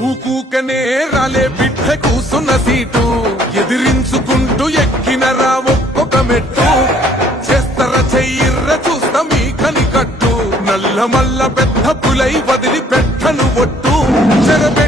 ఊకూకనే రాలే బిడ్డ కూసున్న సీటు ఎదిరించుకుంటూ ఎక్కినరా ఒక్కొక్క మెట్టు చేస్తర చెయ్యిర్ర చూస్తా మీ కని కట్టు నల్ల మల్ల పెద్ద పులై వదిలి పెట్టను ఒట్టు చెరబె